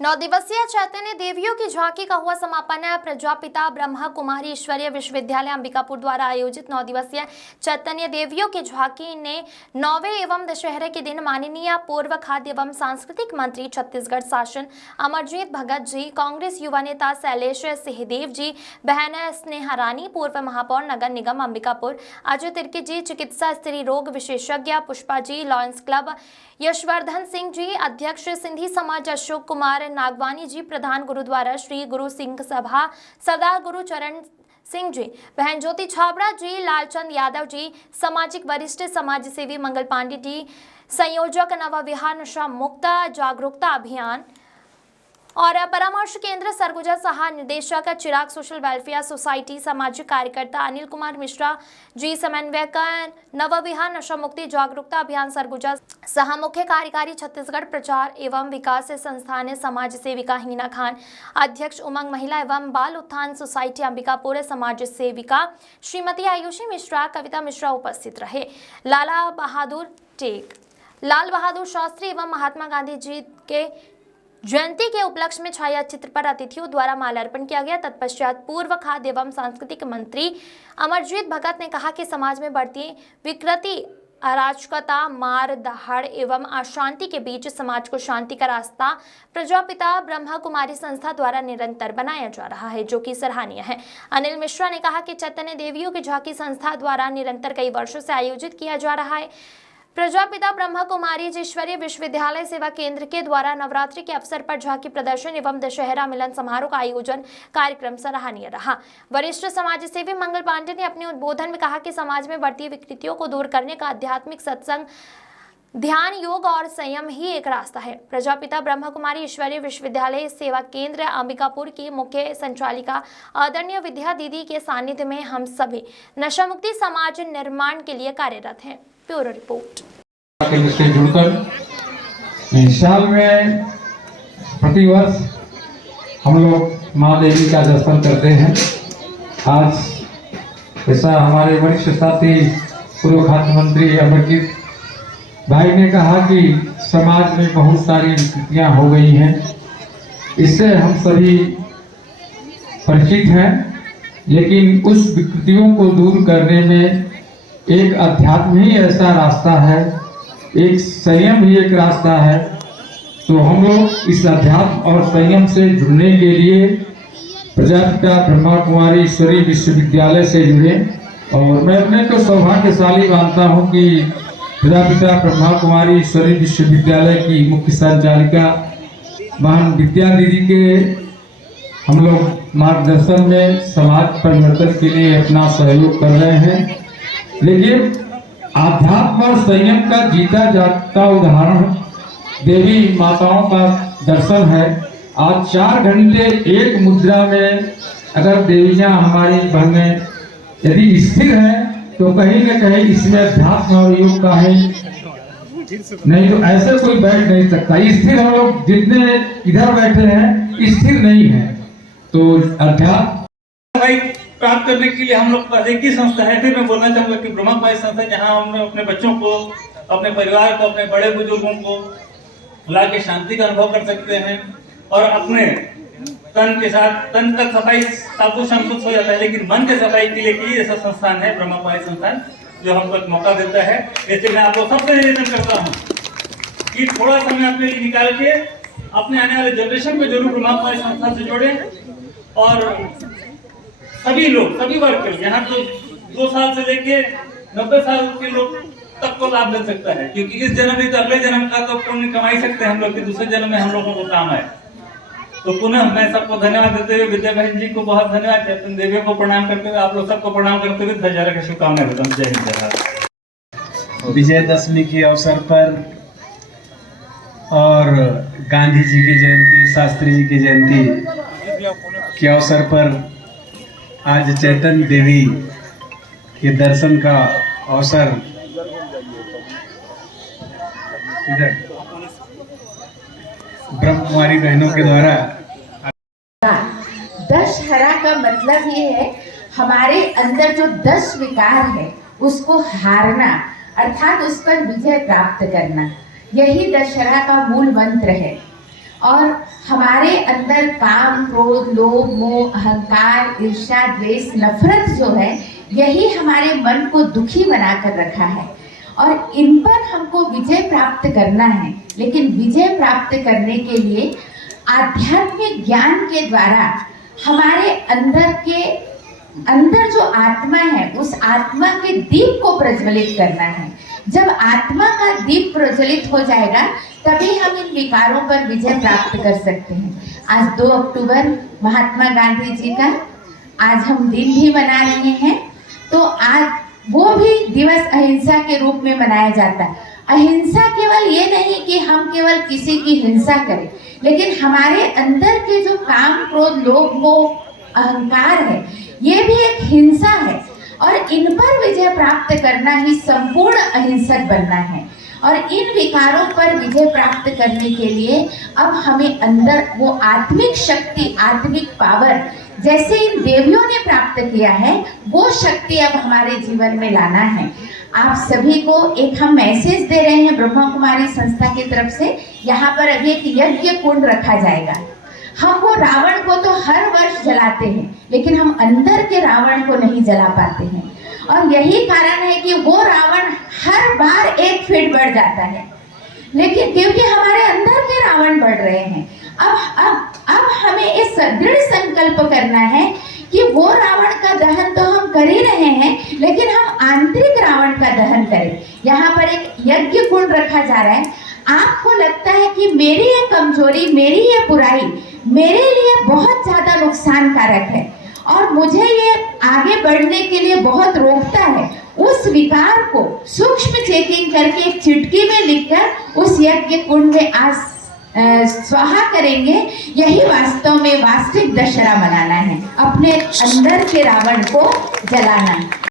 9 दिवसीय चैतन्य देवियों की झांकी का हुआ समापन। प्रजापिता ब्रह्मा कुमारी ईश्वरीय विश्वविद्यालय अंबिकापुर द्वारा आयोजित 9 दिवसीय चैतन्य देवियों की झांकी ने 9वें एवं दशहरे के दिन माननीय पूर्व खाद्य एवं सांस्कृतिक मंत्री छत्तीसगढ़ शासन अमरजीत भगत जी, कांग्रेस युवा नेता शैलेश सिंहदेव जी, बहन स्नेहा रानी, पूर्व महापौर नगर निगम अंबिकापुर अजय तिर्की जी, चिकित्सा स्त्री रोग विशेषज्ञ पुष्पा जी, लॉयंस क्लब यशवर्धन सिंह जी, अध्यक्ष सिंधी समाज अशोक कुमार नागवानी जी, प्रधान गुरुद्वारा श्री गुरु सिंह सभा सरदार गुरु चरण सिंह जी, बहन ज्योति छाबड़ा जी, लालचंद यादव जी, सामाजिक वरिष्ठ समाज सेवी मंगल पांडे जी, संयोजक नवविहार नशा मुक्त जागरूकता अभियान और परामर्श केंद्र सरगुजा सहा, निदेशक चिराग सोशल वेलफेयर सोसाइटी, सामाजिक कार्यकर्ता अनिल कुमार मिश्रा जी, समन्वयक नवविहार नशा मुक्ति जागरूकता अभियान सरगुजा सहा, मुख्य कार्यकारी छत्तीसगढ़ प्रचार एवं विकास संस्थान, समाज सेविका हिना खान, अध्यक्ष उमंग महिला एवं बाल उत्थान सोसाइटी अंबिकापुर, समाज सेविका श्रीमती आयुषी मिश्रा, कविता मिश्रा उपस्थित रहे। लाल बहादुर शास्त्री एवं महात्मा गांधी जी के जयंती के उपलक्ष्य में छाया चित्र पर अतिथियों द्वारा माल्यार्पण किया गया। तत्पश्चात पूर्व खाद्य एवं सांस्कृतिक मंत्री अमरजीत भगत ने कहा कि समाज में बढ़ती विकृति, अराजकता, मार दहाड़ एवं अशांति के बीच समाज को शांति का रास्ता प्रजापिता ब्रह्मा कुमारी संस्था द्वारा निरंतर बनाया जा रहा है, जो कि सराहनीय है। अनिल मिश्रा ने कहा कि चैतन्य देवियों की झांकी संस्था द्वारा निरंतर कई वर्षों से आयोजित किया जा रहा है। प्रजापिता ब्रह्मा कुमारी ईश्वरीय विश्वविद्यालय सेवा केंद्र के द्वारा नवरात्रि के अवसर पर झांकी प्रदर्शन एवं दशहरा मिलन समारोह का आयोजन कार्यक्रम सराहनीय रहा। वरिष्ठ समाज सेवी मंगल पांडे ने अपने उद्बोधन में कहा कि समाज में बढ़ती विकृतियों को दूर करने का आध्यात्मिक सत्संग, ध्यान, योग और संयम ही एक रास्ता है। प्रजापिता ब्रह्मा कुमारी ईश्वरीय विश्वविद्यालय सेवा केंद्र अंबिकापुर की मुख्य संचालिका आदरणीय विद्या दीदी के सानिध्य में हम सभी नशा मुक्ति समाज निर्माण के लिए कार्यरत हैं। Bureau report. से जुड़कर साल में प्रतिवर्ष हम लोग माँ देवी का दर्शन करते हैं। आज ऐसा हमारे वरिष्ठ साथी पूर्व खाद्य मंत्री अमरजीत भाई ने कहा कि समाज में बहुत सारी विकृतियां हो गई हैं, इससे हम सभी परिचित हैं, लेकिन उस विकृतियों को दूर करने में एक अध्यात्म ही ऐसा रास्ता है, एक संयम ही एक रास्ता है। तो हम लोग इस अध्यात्म और संयम से जुड़ने के लिए प्रजापिता ब्रह्मा कुमारी ईश्वरीय विश्वविद्यालय से जुड़े। और मैं अपने को सौभाग्यशाली मानता हूं कि प्रजापिता ब्रह्मा कुमारी ईश्वरीय विश्वविद्यालय की मुख्य संचालिका बहन विद्या दीदी के हम लोग मार्गदर्शन में समाज परिवर्तन के लिए अपना सहयोग कर रहे हैं। लेकिन आध्यात्म और संयम का जीता जागता उदाहरण देवी माताओं का दर्शन है। आज 4 घंटे एक मुद्रा में अगर देवियां हमारी बहनें यदि स्थिर हैं तो कहीं न कहीं इसमें अध्यात्म और योग का है, नहीं तो ऐसे कोई बैठ नहीं सकता। स्थिर हम लोग जितने इधर बैठे हैं स्थिर नहीं है, तो अध्यात्म प्राप्त करने के लिए हम लोग पास एक ही संस्था है। फिर मैं बोलना चाहूंगा कि ब्रह्मा कुमारी संस्था, जहां हम अपने बच्चों को, अपने परिवार को, अपने बड़े बुजुर्गों को ला के शांति का अनुभव कर सकते हैं और अपने तन के साथ, तन का सफाई सब कुछ संतुष्ट हो जाता है, लेकिन मन के सफाई के लिए की ऐसा संस्थान है ब्रह्मा कुमारी संस्थान, जो हमको एक मौका देता है। इसलिए मैं आपको सबसे निवेदन करता हूँ कि थोड़ा समय अपने लिए निकाल के अपने आने वाले जनरेशन को जरूर ब्रह्मा कुमारी संस्था से जोड़े। और सभी लोग, सभी वर्ग के, यहाँ तो 2 साल से लेके 90 साल के लोग तक को लाभ मिल सकता है, क्योंकि इस जन्म में तो अगले जन्म का तो पुण्य कमा ही सकते हैं हम लोग, कि दूसरे जन्म में हम लोगों को काम आए। तो पुनः मैं सबको धन्यवाद देते हुए, विद्या बहन जी को बहुत धन्यवाद, चैतन्य देवियों को प्रणाम करते हुए, आप लोग सबको प्रणाम करते हुए दशहरा की शुभकामनाएं देता हूं। जय हिंद, जय भारत। विजयदशमी के अवसर पर और गांधी जी की जयंती, शास्त्री जी की जयंती के अवसर पर आज चैतन्य देवी के दर्शन का अवसर ब्रह्म कुमारी बहनों के द्वारा। दशहरा का मतलब ये है हमारे अंदर जो 10 विकार है उसको हारना, अर्थात उस पर विजय प्राप्त करना। यही दशहरा का मूल मंत्र है। और हमारे अंदर काम, क्रोध, लोभ, मोह, अहंकार, ईर्ष्या, द्वेष, नफरत जो है, यही हमारे मन को दुखी बनाकर रखा है और इन पर हमको विजय प्राप्त करना है। लेकिन विजय प्राप्त करने के लिए आध्यात्मिक ज्ञान के द्वारा हमारे अंदर जो आत्मा है, उस आत्मा के दीप को प्रज्वलित करना है। जब आत्मा का दीप प्रज्वलित हो जाएगा तभी हम इन विकारों पर विजय प्राप्त कर सकते हैं। आज 2 अक्टूबर महात्मा गांधी जी का आज हम दिन भी मना रहे हैं, तो आज वो भी दिवस अहिंसा के रूप में मनाया जाता है। अहिंसा केवल ये नहीं कि हम केवल किसी की हिंसा करें, लेकिन हमारे अंदर के जो काम, क्रोध, लोभ, मोह, अहंकार है, ये भी एक हिंसा है और इन पर विजय प्राप्त करना ही संपूर्ण अहिंसक बनना है। और इन विकारों पर विजय प्राप्त करने के लिए अब हमें अंदर वो आत्मिक शक्ति, आत्मिक पावर जैसे इन देवियों ने प्राप्त किया है, वो शक्ति अब हमारे जीवन में लाना है। आप सभी को एक हम मैसेज दे रहे हैं ब्रह्मा कुमारी संस्था की तरफ से। यहाँ पर अभी एक यज्ञ कुंड रखा जाएगा। हम वो रावण को तो हर वर्ष जलाते हैं, लेकिन हम अंदर के रावण को नहीं जला पाते हैं और यही कारण है कि वो रावण हर बार 1 फीट बढ़ जाता है, लेकिन क्योंकि हमारे अंदर के रावण बढ़ रहे हैं। अब हमें इस दृढ़ संकल्प करना है कि वो रावण का दहन तो हम कर ही रहे हैं, लेकिन हम आंतरिक रावण का दहन करें। यहाँ पर एक यज्ञ कुंड रखा जा रहा है। आपको लगता है कि मेरी ये कमजोरी, मेरी ये बुराई मेरे लिए बहुत ज्यादा नुकसानकारक है और मुझे ये आगे बढ़ने के लिए बहुत रोकता है, उस विकार को सूक्ष्म चेकिंग करके एक चिटकी में लिखकर उस यज्ञ कुंड में आज स्वाहा करेंगे। यही वास्तव में वास्तविक दशहरा मनाना है, अपने अंदर के रावण को जलाना।